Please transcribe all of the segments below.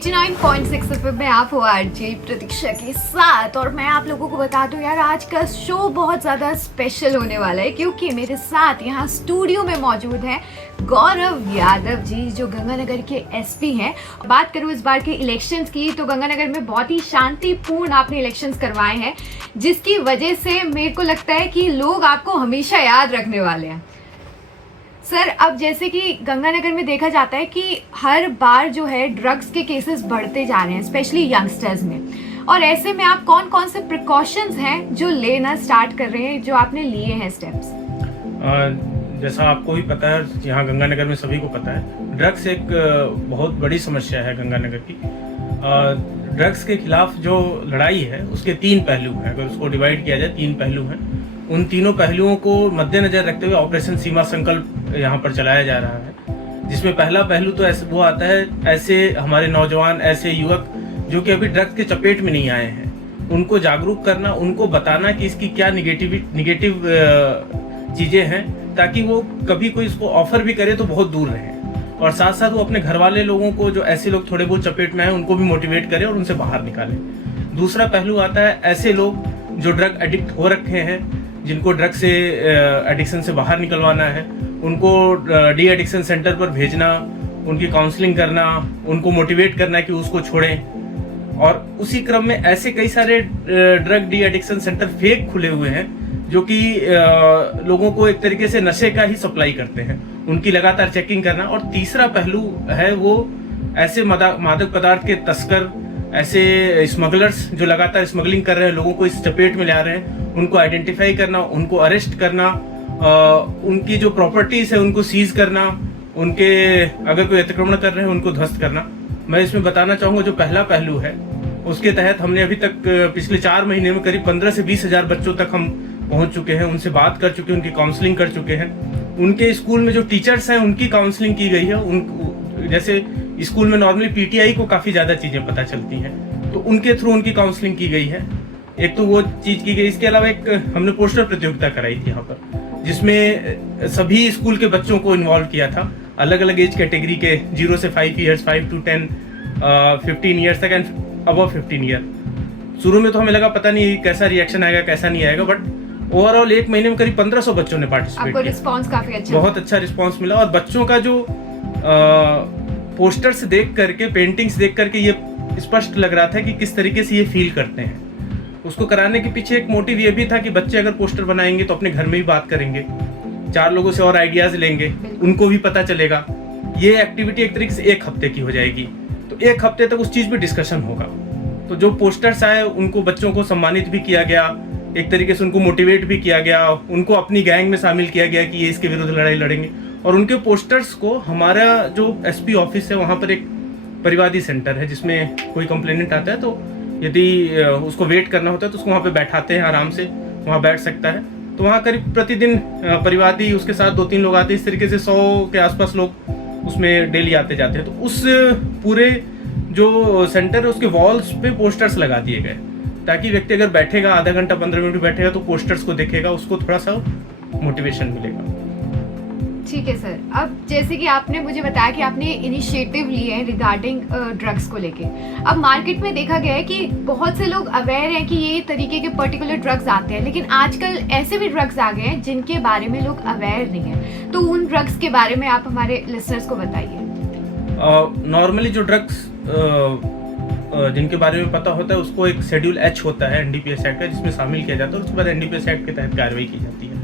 9.6 FM में आप हो आरजे प्रतीक्षा के साथ। और मैं आप लोगों को बता दूं यार, आज का शो बहुत ज़्यादा स्पेशल होने वाला है क्योंकि मेरे साथ यहाँ स्टूडियो में मौजूद हैं गौरव यादव जी, जो गंगानगर के एसपी हैं। बात करूँ इस बार के इलेक्शंस की, तो गंगानगर में बहुत ही शांतिपूर्ण आपने इलेक्शंस करवाए हैं, जिसकी वजह से मेरे को लगता है कि लोग आपको हमेशा याद रखने वाले हैं। सर, अब जैसे कि गंगानगर में देखा जाता है कि हर बार जो है ड्रग्स के केसेस बढ़ते जा रहे हैं, स्पेशली यंगस्टर्स में। और ऐसे में आप कौन कौन से प्रिकॉशंस हैं जो लेना स्टार्ट कर रहे हैं, जो आपने लिए हैं स्टेप्स? जैसा आपको भी पता है, यहाँ गंगानगर में सभी को पता है, ड्रग्स एक बहुत बड़ी समस्या है गंगानगर की। ड्रग्स के खिलाफ जो लड़ाई है उसके 3 पहलू हैं। अगर उसको डिवाइड किया जाए, 3 पहलू हैं। उन तीनों पहलुओं को मद्देनजर रखते हुए ऑपरेशन सीमा संकल्प यहाँ पर चलाया जा रहा है, जिसमें पहला पहलू तो ऐसे वो आता है, ऐसे हमारे नौजवान, ऐसे युवक जो कि अभी ड्रग्स के चपेट में नहीं आए हैं, उनको जागरूक करना, उनको बताना कि इसकी क्या निगेटिव चीज़ें हैं, ताकि वो कभी कोई इसको ऑफर भी करे तो बहुत दूर रहें। और साथ साथ वो अपने घर वाले लोगों को, जो ऐसे लोग थोड़े बहुत चपेट में आए, उनको भी मोटिवेट करें और उनसे बाहर निकालें। दूसरा पहलू आता है ऐसे लोग जो ड्रग एडिक्ट हो रखे हैं, जिनको ड्रग से एडिक्शन से बाहर निकलवाना है, उनको डी एडिक्शन सेंटर पर भेजना, उनकी काउंसलिंग करना, उनको मोटिवेट करना कि उसको छोड़ें। और उसी क्रम में ऐसे कई सारे drug de addiction centre fake खुले हुए हैं, जो कि लोगों को एक तरीके से नशे का ही सप्लाई करते हैं, उनकी लगातार चेकिंग करना। और तीसरा पहलू है वो ऐसे मादक पदार्थ के तस्कर, ऐसे स्मगलर्स जो लगातार स्मगलिंग कर रहे हैं, लोगों को इस चपेट में ला रहे हैं, उनको आइडेंटिफाई करना, उनको अरेस्ट करना, उनकी जो प्रॉपर्टीज है उनको सीज करना, उनके अगर कोई अतिक्रमण कर रहे हैं उनको ध्वस्त करना। मैं इसमें बताना चाहूँगा, जो पहला पहलू है उसके तहत हमने अभी तक पिछले 4 महीने में करीब 15 से 20 हजार बच्चों तक हम पहुंच चुके हैं, उनसे बात कर चुके हैं, उनकी काउंसलिंग कर चुके हैं। उनके स्कूल में जो टीचर्स हैं उनकी काउंसलिंग की गई है। जैसे स्कूल में नॉर्मली पीटीआई को काफ़ी ज़्यादा चीज़ें पता चलती हैं, तो उनके थ्रू उनकी काउंसलिंग की गई है। एक तो वो चीज़ की गई। इसके अलावा एक हमने पोस्टर प्रतियोगिता कराई थी यहाँ पर, जिसमें सभी स्कूल के बच्चों को इन्वॉल्व किया था, अलग अलग एज कैटेगरी के, 0 से 5 ईयर्स, 5 to 10, 15 ईयर्स तक एंड अबव 15 ईयर। शुरू में तो हमें लगा पता नहीं कैसा रिएक्शन आएगा, कैसा नहीं आएगा, बट ओवरऑल 1 महीने में करीब 1500 बच्चों ने पार्टिसिपेट किया। रिस्पॉन्स काफी अच्छा, बहुत अच्छा रिस्पॉन्स मिला। और बच्चों का जो पोस्टर्स देख करके, पेंटिंग्स देख करके ये स्पष्ट लग रहा था कि किस तरीके से ये फील करते हैं। उसको कराने के पीछे एक मोटिव ये भी था कि बच्चे अगर पोस्टर बनाएंगे तो अपने घर में भी बात करेंगे, 4 लोगों से और आइडियाज लेंगे, उनको भी पता चलेगा। ये एक्टिविटी एक तरीके से 1 हफ्ते की हो जाएगी, तो 1 हफ्ते तक उस चीज़ पे डिस्कशन होगा। तो जो पोस्टर्स आए उनको, बच्चों को सम्मानित भी किया गया, एक तरीके से उनको मोटिवेट भी किया गया, उनको अपनी गैंग में शामिल किया गया कि ये इसके विरुद्ध लड़ाई लड़ेंगे। और उनके पोस्टर्स को हमारा जो एसपी ऑफिस है, वहाँ पर एक परिवादी सेंटर है, जिसमें कोई कंप्लेनेंट आता है तो यदि उसको वेट करना होता है तो उसको वहाँ पे बैठाते हैं, आराम से वहाँ बैठ सकता है। तो वहाँ करीब प्रतिदिन परिवादी, उसके साथ 2-3 लोग आते हैं। इस तरीके से 100 के आसपास लोग उसमें डेली आते जाते हैं। तो उस पूरे जो सेंटर है उसके वॉल्स पे पोस्टर्स लगा दिए गए, ताकि व्यक्ति अगर बैठेगा, आधा घंटा 15 मिनट बैठेगा, तो पोस्टर्स को देखेगा, उसको थोड़ा सा मोटिवेशन मिलेगा। ठीक है सर। अब जैसे कि आपने मुझे बताया कि आपने इनिशिएटिव लिए हैं रिगार्डिंग ड्रग्स को लेके। अब मार्केट में देखा गया है कि बहुत से लोग अवेयर हैं कि ये तरीके के पर्टिकुलर ड्रग्स आते हैं, लेकिन आजकल ऐसे भी ड्रग्स आ गए हैं जिनके बारे में लोग अवेयर नहीं है। तो उन ड्रग्स के बारे में आप हमारे लिसनर्स को बताइए। नॉर्मली जो ड्रग्स जिनके बारे में पता होता है, उसको एक शेड्यूल H होता है एनडीपीएस एक्ट का, जिसमें शामिल किया जाता है और उसके बाद एनडीपीएस एक्ट के तहत कार्रवाई की जाती है।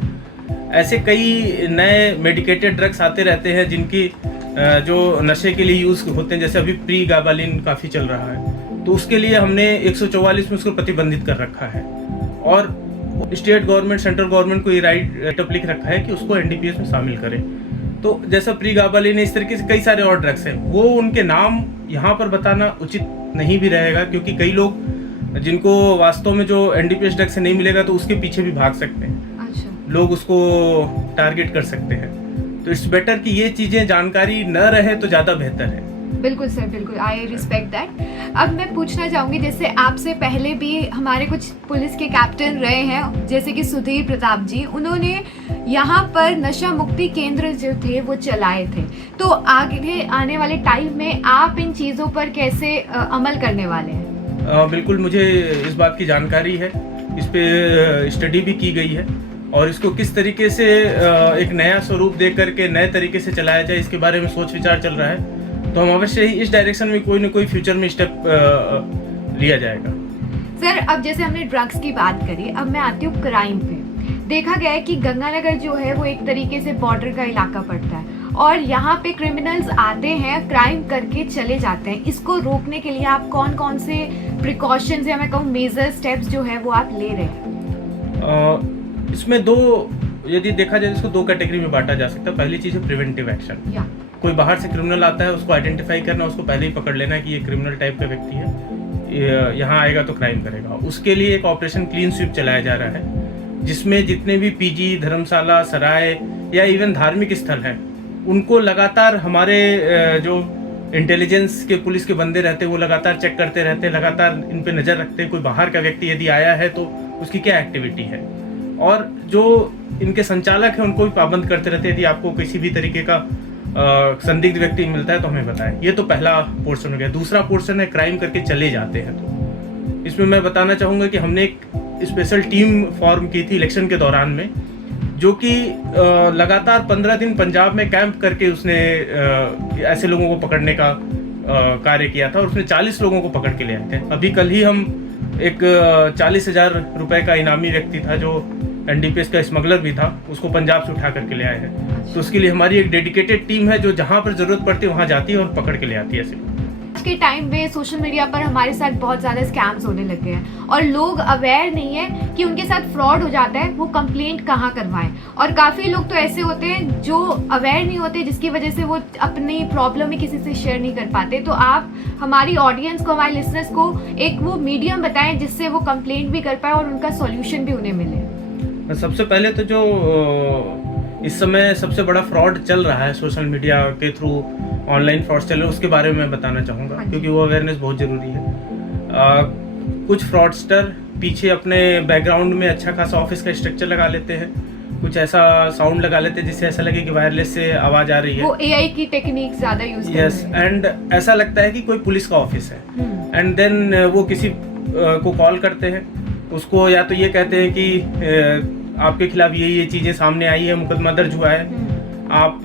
ऐसे कई नए मेडिकेटेड ड्रग्स आते रहते हैं, जिनकी जो नशे के लिए यूज़ होते हैं। जैसे अभी प्री गाबालिन काफ़ी चल रहा है, तो उसके लिए हमने 144 में उसको प्रतिबंधित कर रखा है। और स्टेट गवर्नमेंट, सेंट्रल गवर्नमेंट को ये राइट अप लिख रखा है कि उसको एनडीपीएस में शामिल करें। तो जैसा प्री गाबालिन, इस तरीके से कई सारे और ड्रग्स हैं, वो उनके नाम यहाँ पर बताना उचित नहीं भी रहेगा, क्योंकि कई लोग जिनको वास्तव में जो एनडीपीएस ड्रग से नहीं मिलेगा तो उसके पीछे भी भाग सकते हैं। लोग उसको टारगेट कर सकते हैं। तो इट्स बेटर कि ये चीज़ें जानकारी न रहे तो ज़्यादा बेहतर है। बिल्कुल सर, बिल्कुल, आई रिस्पेक्ट दैट। अब मैं पूछना चाहूँगी, जैसे आपसे पहले भी हमारे कुछ पुलिस के कैप्टन रहे हैं, जैसे कि सुधीर प्रताप जी, उन्होंने यहाँ पर नशा मुक्ति केंद्र जो थे वो चलाए थे। तो आगे आने वाले टाइम में आप इन चीज़ों पर कैसे अमल करने वाले हैं? बिल्कुल, मुझे इस बात की जानकारी है, इस पे स्टडी भी की गई है और इसको किस तरीके से एक नया स्वरूप दे करके नए तरीके से चलाया जाए, इसके बारे में सोच विचार चल रहा है। तो हम अवश्य ही इस डायरेक्शन में कोई ना कोई फ्यूचर में स्टेप लिया जाएगा। सर, अब जैसे हमने ड्रग्स की बात करी, अब मैं आती हूँ क्राइम पे। देखा गया है कि गंगानगर जो है वो एक तरीके से बॉर्डर का इलाका पड़ता है और यहाँ पे क्रिमिनल्स आते हैं, क्राइम करके चले जाते हैं। इसको रोकने के लिए आप कौन कौन से प्रिकॉशंस या मैं कहूँ मेजर स्टेप्स जो है वो आप ले रहे हैं? इसमें यदि देखा जाए इसको 2 कैटेगरी में बांटा जा सकता है। पहली चीज़ है प्रिवेंटिव एक्शन। कोई बाहर से क्रिमिनल आता है, उसको आइडेंटिफाई करना, उसको पहले ही पकड़ लेना कि ये क्रिमिनल टाइप का व्यक्ति है, यहाँ आएगा तो क्राइम करेगा। उसके लिए एक ऑपरेशन क्लीन स्वीप चलाया जा रहा है, जिसमें जितने भी पीजी, धर्मशाला, सराय या इवन धार्मिक स्थल हैं, उनको लगातार हमारे जो इंटेलिजेंस के पुलिस के बंदे रहते हैं वो लगातार चेक करते रहते हैं, लगातार इन पे नज़र रखते हैं। कोई बाहर का व्यक्ति यदि आया है तो उसकी क्या एक्टिविटी है, और जो इनके संचालक हैं उनको भी पाबंद करते रहते हैं। यदि आपको किसी भी तरीके का संदिग्ध व्यक्ति मिलता है तो हमें बताएं। ये तो पहला पोर्शन हो गया। दूसरा पोर्शन है क्राइम करके चले जाते हैं। तो इसमें मैं बताना चाहूँगा कि हमने एक स्पेशल टीम फॉर्म की थी इलेक्शन के दौरान में, जो कि लगातार 15 दिन पंजाब में कैंप करके उसने ऐसे लोगों को पकड़ने का कार्य किया था और उसने 40 लोगों को पकड़ के ले आए थे। अभी कल ही हम एक 40,000 रुपए का इनामी व्यक्ति था जो एनडीपीएस का स्मगलर भी था, उसको पंजाब से उठा करके ले आए हैं। तो उसके लिए हमारी एक डेडिकेटेड टीम है जो जहाँ पर जरूरत पड़ती है वहाँ जाती है और पकड़ के ले आती है ऐसे। आज के टाइम पे सोशल मीडिया पर हमारे साथ बहुत ज़्यादा स्कैम्स होने लगे हैं और लोग अवेयर नहीं है कि उनके साथ फ्रॉड हो जाता है, वो कंप्लेंट कहाँ करवाएं। और काफ़ी लोग तो ऐसे होते हैं जो अवेयर नहीं होते, जिसकी वजह से वो अपनी प्रॉब्लम ही किसी से शेयर नहीं कर पाते। तो आप हमारी ऑडियंस को, हमारे लिसनर्स को एक वो मीडियम बताएं जिससे वो कंप्लेंट भी कर पाए और उनका सॉल्यूशन भी उन्हें मिले। सबसे पहले तो जो इस समय सबसे बड़ा फ्रॉड चल रहा है सोशल मीडिया के थ्रू, ऑनलाइन फ्रॉड चल रहे हैं, उसके बारे में मैं बताना चाहूँगा क्योंकि वो अवेयरनेस बहुत ज़रूरी है। कुछ फ्रॉडस्टर पीछे अपने बैकग्राउंड में अच्छा खासा ऑफिस का स्ट्रक्चर लगा लेते हैं, कुछ ऐसा साउंड लगा लेते हैं जिससे ऐसा लगे कि वायरलेस से आवाज़ आ रही है। वो एआई की टेक्निक ज़्यादा यूज करते हैं। यस, एंड ऐसा लगता है कि कोई पुलिस का ऑफिस है एंड देन वो किसी को कॉल करते हैं, उसको या तो ये कहते हैं कि आपके खिलाफ ये चीज़ें सामने आई है, मुकदमा दर्ज हुआ है, आप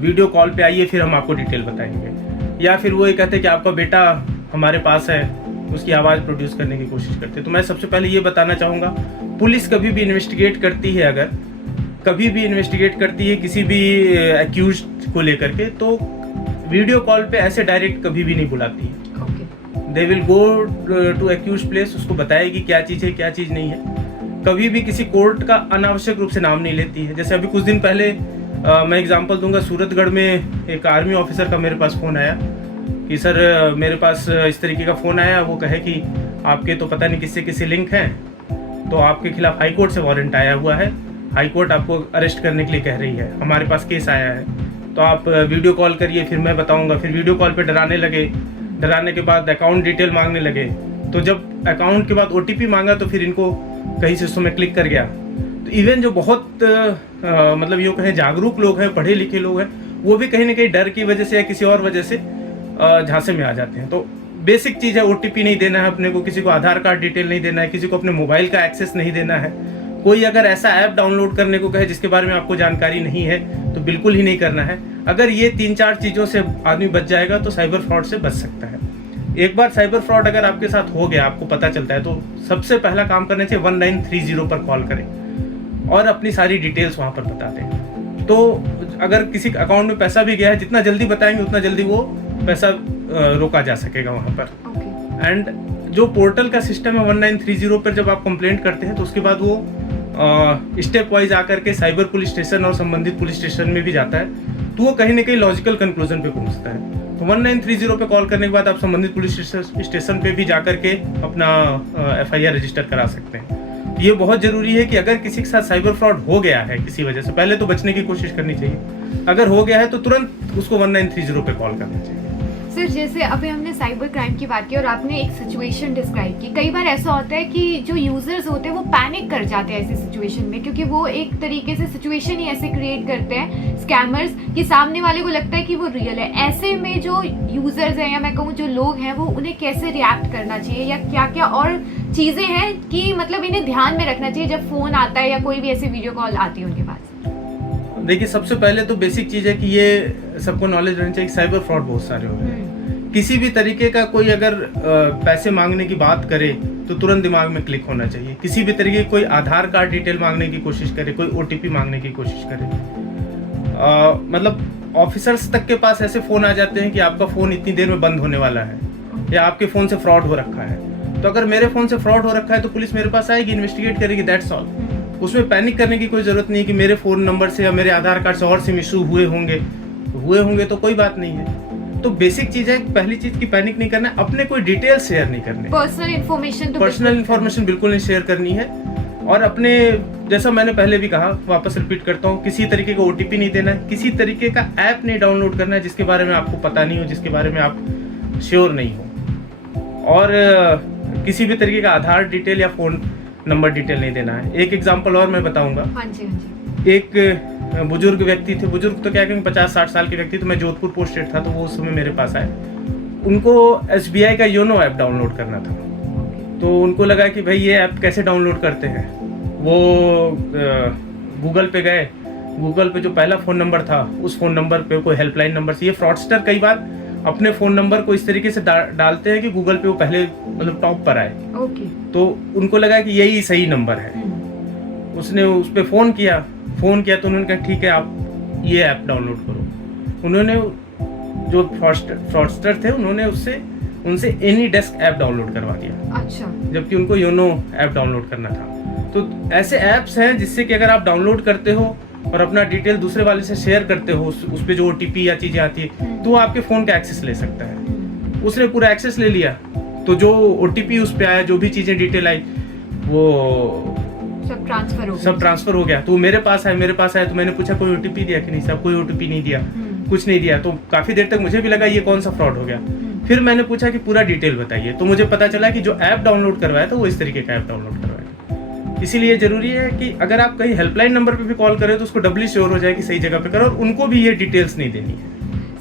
वीडियो कॉल पे आइए फिर हम आपको डिटेल बताएंगे। या फिर वो ये कहते हैं कि आपका बेटा हमारे पास है, उसकी आवाज़ प्रोड्यूस करने की कोशिश करते हैं। तो मैं सबसे पहले ये बताना चाहूँगा, पुलिस कभी भी इन्वेस्टिगेट करती है, अगर कभी भी इन्वेस्टिगेट करती है किसी भी एक्यूज को लेकर के, तो वीडियो कॉल पे ऐसे डायरेक्ट कभी भी नहीं बुलाती है। They will go to accused place, उसको बताएगी क्या चीज़ है क्या चीज़ नहीं है। कभी भी किसी कोर्ट का अनावश्यक रूप से नाम नहीं लेती है। जैसे अभी कुछ दिन पहले मैं एग्जांपल दूंगा, सूरतगढ़ में एक आर्मी ऑफिसर का मेरे पास फ़ोन आया कि सर मेरे पास इस तरीके का फ़ोन आया, वो कहे कि आपके तो पता नहीं किससे किससे लिंक हैं, तो आपके खिलाफ हाई कोर्ट से वारंट आया हुआ है, हाई कोर्ट आपको अरेस्ट करने के लिए कह रही है, हमारे पास केस आया है, तो आप वीडियो कॉल करिए फिर मैं बताऊँगा। फिर वीडियो कॉल पर डराने लगे, डराने के बाद अकाउंट डिटेल मांगने लगे। तो जब अकाउंट के बाद OTP मांगा तो फिर इनको कहीं से उसमें क्लिक कर गया। तो इवन जो बहुत मतलब यूँ कहें जागरूक लोग हैं, पढ़े लिखे लोग हैं, वो भी कहीं ना कहीं डर की वजह से या किसी और वजह से झांसे में आ जाते हैं। तो बेसिक चीज़ है, OTP नहीं देना है अपने को, किसी को आधार कार्ड डिटेल नहीं देना है, किसी को अपने मोबाइल का एक्सेस नहीं देना है। कोई अगर ऐसा ऐप डाउनलोड करने को कहे जिसके बारे में आपको जानकारी नहीं है तो बिल्कुल ही नहीं करना है। अगर ये 3-4 चीज़ों से आदमी बच जाएगा तो साइबर फ्रॉड से बच सकता है। एक बार साइबर फ्रॉड अगर आपके साथ हो गया, आपको पता चलता है, तो सबसे पहला काम करना चाहिए 1930 पर कॉल करें और अपनी सारी डिटेल्स वहाँ पर बता दें। तो अगर किसी अकाउंट में पैसा भी गया है, जितना जल्दी बताएंगे उतना जल्दी वो पैसा रोका जा सकेगा वहाँ पर। एंड जो पोर्टल का सिस्टम है 1930 पर जब आप कंप्लेंट करते हैं तो उसके बाद वो स्टेप वाइज आकर के साइबर पुलिस स्टेशन और संबंधित पुलिस स्टेशन में भी जाता है, तो वो कहीं ना कहीं लॉजिकल कंक्लूजन पे पहुंचता है। तो 1930 पे कॉल करने के बाद आप संबंधित पुलिस स्टेशन पे भी जाकर के अपना FIR रजिस्टर करा सकते हैं। ये बहुत ज़रूरी है कि अगर किसी के साथ साइबर फ्रॉड हो गया है किसी वजह से, पहले तो बचने की कोशिश करनी चाहिए। अगर हो गया है तो तुरंत उसको 1930 पे कॉल करना चाहिए। सर जैसे अभी हमने साइबर क्राइम की बात की और आपने एक सिचुएशन डिस्क्राइब की, कई बार ऐसा होता है कि जो यूजर्स होते हैं वो पैनिक कर जाते हैं ऐसी सिचुएशन में, क्योंकि वो एक तरीके से सिचुएशन ही ऐसे क्रिएट करते हैं स्कैमर्स कि सामने वाले को लगता है कि वो रियल है। ऐसे में जो यूजर्स हैं या मैं कहूँ जो लोग हैं वो उन्हें कैसे रिएक्ट करना चाहिए या क्या क्या और चीज़ें हैं कि मतलब इन्हें ध्यान में रखना चाहिए जब फ़ोन आता है या कोई भी ऐसी वीडियो कॉल आती है उनके पास? देखिए, सबसे पहले तो बेसिक चीज़ है कि ये सबको नॉलेज रहनी चाहिए कि साइबर फ्रॉड बहुत सारे हो रहे हैं। किसी भी तरीके का कोई अगर पैसे मांगने की बात करे तो तुरंत दिमाग में क्लिक होना चाहिए। किसी भी तरीके की कोई आधार कार्ड डिटेल मांगने की कोशिश करे, कोई OTP मांगने की कोशिश करे, मतलब ऑफिसर्स तक के पास ऐसे फ़ोन आ जाते हैं कि आपका फ़ोन इतनी देर में बंद होने वाला है या आपके फ़ोन से फ्रॉड हो रखा है। तो अगर मेरे फ़ोन से फ्रॉड हो रखा है तो पुलिस मेरे पास आएगी, इन्वेस्टिगेट करेगी, दैट्स ऑल। उसमें पैनिक करने की कोई ज़रूरत नहीं कि मेरे फ़ोन नंबर से या मेरे आधार कार्ड से और सिम इशू हुए होंगे तो कोई बात नहीं है। तो बेसिक चीज़ है, पहली चीज़ की पैनिक नहीं करना है, अपने कोई डिटेल शेयर नहीं करने, पर्सनल इन्फॉर्मेशन बिल्कुल नहीं शेयर करनी है। और अपने, जैसा मैंने पहले भी कहा, वापस रिपीट करता हूँ, किसी तरीके का OTP नहीं देना है, किसी तरीके का ऐप नहीं डाउनलोड करना है जिसके बारे में आपको पता नहीं हो, जिसके बारे में आप श्योर नहीं हो, और किसी भी तरीके का आधार डिटेल या फ़ोन नंबर डिटेल नहीं देना है। एक एग्जांपल और मैं बताऊंगा। हाँ जी। एक बुजुर्ग व्यक्ति थे, बुजुर्ग तो क्या कहेंगे, 50-60 साल के व्यक्ति, तो मैं जोधपुर पोस्टेड था तो वो उस समय मेरे पास आए। उनको SBI का योनो ऐप डाउनलोड करना था। तो उनको लगा कि भाई ये ऐप कैसे डाउनलोड करते हैं। वो गूगल पे गए, गूगल पे जो पहला फ़ोन नंबर था उस फ़ोन नंबर पे कोई हेल्पलाइन नंबर से, ये फ्रॉडस्टर कई बार अपने फ़ोन नंबर को इस तरीके से डालते हैं कि गूगल पे वो पहले मतलब टॉप पर आए। तो उनको लगा कि यही सही नंबर है। उसने उस पर फ़ोन किया तो उन्होंने कहा ठीक है आप ये ऐप डाउनलोड करो। उन्होंने जो फ्रॉडस्टर थे उन्होंने उनसे एनी डेस्क ऐप डाउनलोड करवा दिया। अच्छा। जबकि उनको योनो ऐप डाउनलोड करना था। तो ऐसे ऐप्स हैं जिससे कि अगर आप डाउनलोड करते हो और अपना डिटेल दूसरे वाले से शेयर करते हो, उस पे जो OTP या चीज़ें आती है तो वो आपके फ़ोन का एक्सेस ले सकता है। उसने पूरा एक्सेस ले लिया तो जो OTP उस पे आया, जो भी चीज़ें डिटेल आई, वो सब ट्रांसफर हो गया। तो मेरे पास आया तो मैंने पूछा कोई OTP दिया कि नहीं साहब, कोई OTP नहीं दिया, कुछ नहीं दिया। तो काफ़ी देर तक मुझे भी लगा ये कौन सा फ्रॉड हो गया। फिर मैंने पूछा कि पूरा डिटेल बताइए, तो मुझे पता चला कि जो ऐप डाउनलोड करवाया था वो इस तरीके का ऐप डाउनलोड करवाया था। इसीलिए जरूरी है कि अगर आप कहीं हेल्पलाइन नंबर पे भी कॉल करें तो उसको डबली श्योर हो जाए कि सही जगह पे करो, और उनको भी ये डिटेल्स नहीं देनी है।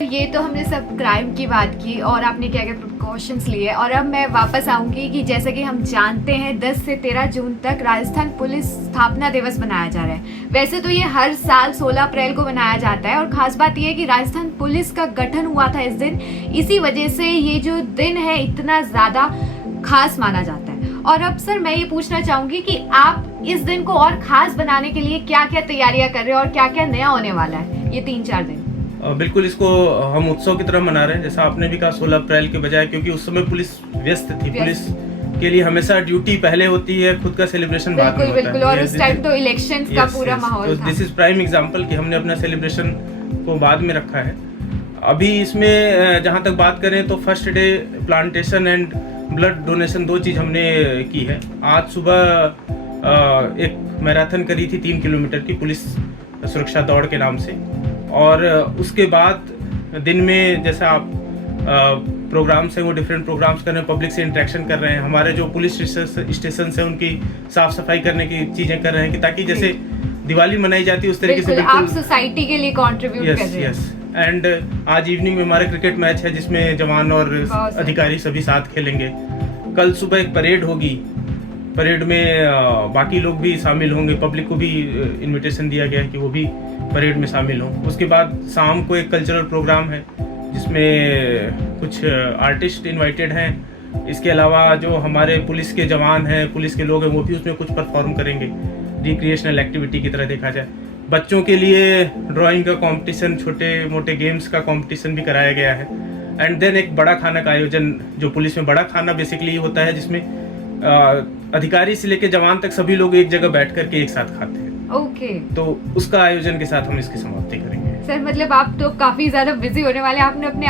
ये तो हमने सब क्राइम की बात की और आपने क्या क्या प्रिकॉशंस लिए, और अब मैं वापस आऊंगी कि जैसे कि हम जानते हैं 10 से 13 जून तक राजस्थान पुलिस स्थापना दिवस मनाया जा रहा है। वैसे तो ये हर साल 16 अप्रैल को मनाया जाता है, और खास बात ये है कि राजस्थान पुलिस का गठन हुआ था इस दिन, इसी वजह से ये जो दिन है इतना ज़्यादा खास माना जाता है। और अब सर मैं ये पूछना चाहूँगी कि आप इस दिन को और ख़ास बनाने के लिए क्या क्या तैयारियाँ कर रहे हैं और क्या क्या नया होने वाला है ये 3-4 दिन? बिल्कुल, इसको हम उत्सव की तरह मना रहे हैं, जैसा आपने भी कहा 16 अप्रैल के बजाय, क्योंकि उस समय पुलिस व्यस्त थी। पुलिस के लिए हमेशा ड्यूटी पहले होती है, खुद का सेलिब्रेशन बाद में होता है। बिल्कुल, और उस टाइम तो इलेक्शंस का पूरा माहौल था। दिस इज प्राइम एग्जांपल कि हमने अपना सेलिब्रेशन को बाद में रखा है। अभी इसमें जहाँ तक बात करें तो first day plantation and blood donation 2 चीज़ हमने की है। आज सुबह एक मैराथन करी थी 3 किलोमीटर की, पुलिस सुरक्षा दौड़ के नाम से, और उसके बाद दिन में जैसा आप प्रोग्राम्स हैं वो डिफरेंट प्रोग्राम्स कर रहे हैं, पब्लिक से इंटरेक्शन कर रहे हैं, हमारे जो पुलिस स्टेशन है उनकी साफ सफाई करने की चीज़ें कर रहे हैं कि ताकि जैसे दिवाली मनाई जाती है उस तरीके से आप सोसाइटी के लिए कंट्रीब्यूट कर रहे हैं। यस। एंड आज इवनिंग में हमारा क्रिकेट मैच है जिसमें जवान और अधिकारी सभी साथ खेलेंगे। कल सुबह एक परेड होगी, परेड में बाकी लोग भी शामिल होंगे, पब्लिक को भी इनविटेशन दिया गया है कि वो भी परेड में शामिल हों। उसके बाद शाम को एक कल्चरल प्रोग्राम है जिसमें कुछ आर्टिस्ट इनवाइटेड हैं। इसके अलावा जो हमारे पुलिस के जवान हैं, पुलिस के लोग हैं, वो भी उसमें कुछ परफॉर्म करेंगे, रिक्रिएशनल एक्टिविटी की तरह देखा जाए। बच्चों के लिए ड्राइंग का कंपटीशन, छोटे मोटे गेम्स का कंपटीशन भी कराया गया है। एंड देन एक बड़ा खाना का आयोजन, जो पुलिस में बड़ा खाना बेसिकली होता है जिसमें अधिकारी से लेकर जवान तक सभी लोग एक जगह बैठ करके एक साथ खाते हैं। ओके। तो उसका आयोजन के साथ हम इसकी समाप्ति करेंगे। सर मतलब आप तो काफी ज्यादा बिजी होने वाले, आपने अपने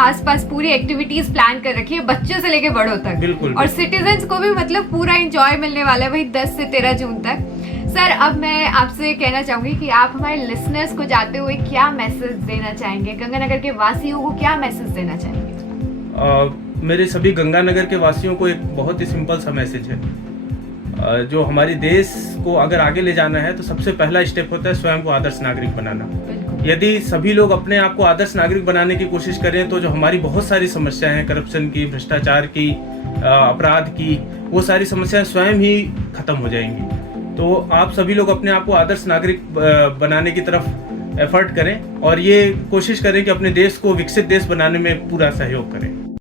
आसपास पूरी एक्टिविटीज प्लान कर रखी है, बच्चों से लेके बड़ों तक। बिल्कुल। और सिटीजन्स को भी मतलब पूरा एंजॉय मिलने वाला है वही 10 से 13 जून तक। सर अब मैं आपसे कहना चाहूंगी कि आप हमारे लिसनर्स को जाते हुए क्या मैसेज देना चाहेंगे, गंगानगर के वासियों को क्या मैसेज देना चाहेंगे? मेरे सभी गंगानगर के वासियों को एक बहुत ही सिंपल सा मैसेज है। जो हमारे देश को अगर आगे ले जाना है तो सबसे पहला स्टेप होता है स्वयं को आदर्श नागरिक बनाना। यदि सभी लोग अपने आप को आदर्श नागरिक बनाने की कोशिश करें तो जो हमारी बहुत सारी समस्याएं हैं, करप्शन की, भ्रष्टाचार की, अपराध की, वो सारी समस्याएं स्वयं ही खत्म हो जाएंगी। तो आप सभी लोग अपने आप को आदर्श नागरिक बनाने की तरफ एफर्ट करें और ये कोशिश करें कि अपने देश को विकसित देश बनाने में पूरा सहयोग करें।